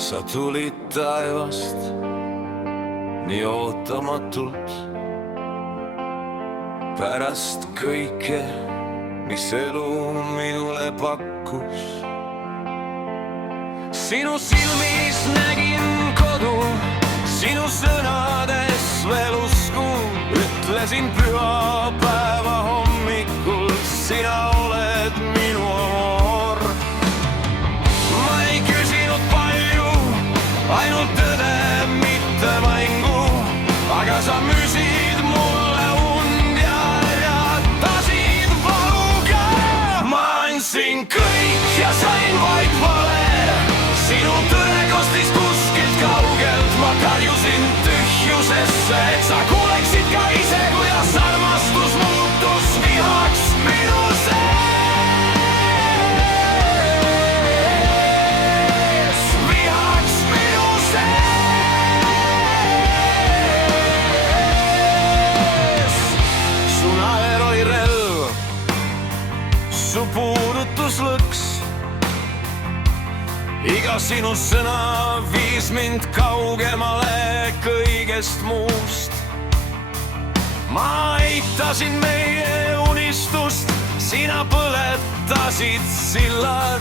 sa tulid taevast nii ootamatult. Pärast kõike, mis elu minule pakkus, sinu silmis nägin kodu, sinu sõnades veel usku. Ütlesin pühapäeva hommikul, sina oled minu amor. Ma ei küsinud palju, ainult tõde, mitte mängu, aga sa müüsid mulle und ja äratasid valuga. Ma andsin kõik ja sain vaid vale, sinu tõde kostis kuskilt kaugelt. Ma karjusin tühjusesse, et sa kuuleksid ka ise, kuidas armastus muutus vihaks minu sees. Vihaks minu sees. Su naer oli relv, su puudutus lõks. Iga sinu sõna viis mind kaugemale kõigest muust. Ma eitasin meie unistust, sina põletasid sillad.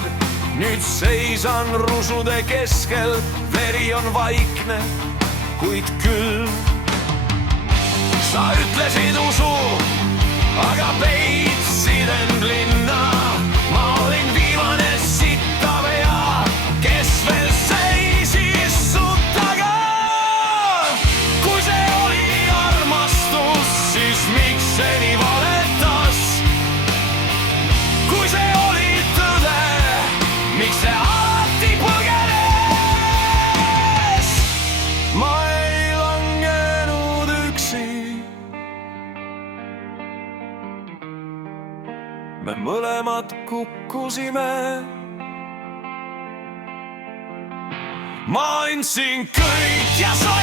Nüüd seisan rusude keskel, veri on vaikne, kuid külm. Sa ütlesid usu, aga peitsid end linna. Ma olin viimane sittavea, kes veel seisis su taga. Kui see oli armastus, siis miks see nii valetas? Kui see oli tõde, miks see alati põgenes? Ma ei langenud üksi, me mõlemad kukkusime. Ma andsin kõik ja sain